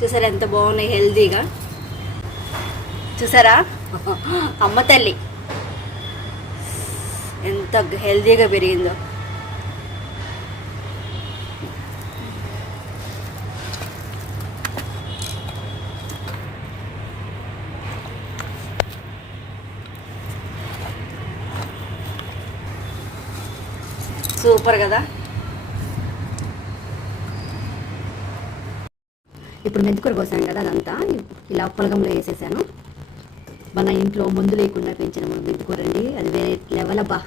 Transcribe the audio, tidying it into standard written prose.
చూసారా ఎంత బాగున్నాయి, హెల్తీగా. చూసారా అమ్మ తల్లి ఎంత హెల్తీగా పెరిగిందో. సూపర్ కదా. ఇప్పుడు మెంతికూర కోసాను కదా, అదంతా ఇలా పొలగంలో వేసేసాను. మన ఇంట్లో మందు లేకుండా పెంచిన మెంతికూర అండి, అది వేరే లెవెల్ అబ్బా.